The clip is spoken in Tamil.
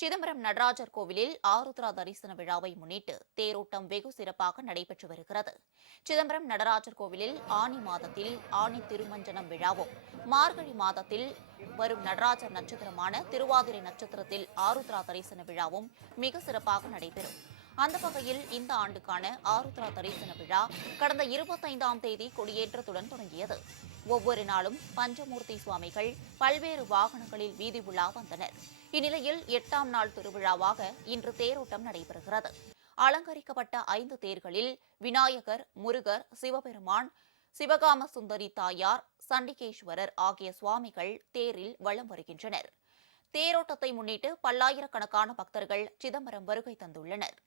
சிதம்பரம் நடராஜர் கோவிலில் ஆருத்ரா தரிசன விழாவை முன்னிட்டு தேரோட்டம் வெகு சிறப்பாக நடைபெற்று வருகிறது. சிதம்பரம் நடராஜர் கோவிலில் ஆனி மாதத்தில் ஆனி திருமஞ்சனம் விழாவும், மார்கழி மாதத்தில் வரும் நடராஜர் நட்சத்திரமான திருவாதிரை நட்சத்திரத்தில் ஆருத்ரா தரிசன விழாவும் மிக சிறப்பாக நடைபெறும். அந்த வகையில் இந்த ஆண்டுக்கான ஆருத்ரா தரிசன விழா கடந்த 25ஆம் தேதி கொடியேற்றத்துடன் தொடங்கியது. ஒவ்வொரு நாளும் பஞ்சமூர்த்தி சுவாமிகள் பல்வேறு வாகனங்களில் வீதி உலா வந்தனர். இந்நிலையில் 8ஆம் நாள் திருவிழாவாக இன்று தேரோட்டம் நடைபெறுகிறது. அலங்கரிக்கப்பட்ட 5 தேர்களில் விநாயகர், முருகர், சிவபெருமான், சிவகாம சுந்தரி தாயார், சண்டிகேஸ்வரர் ஆகிய சுவாமிகள் தேரில் வலம் வருகின்றனர். தேரோட்டத்தை முன்னிட்டு பல்லாயிரக்கணக்கான பக்தர்கள் சிதம்பரம் வருகை தந்துள்ளனர்.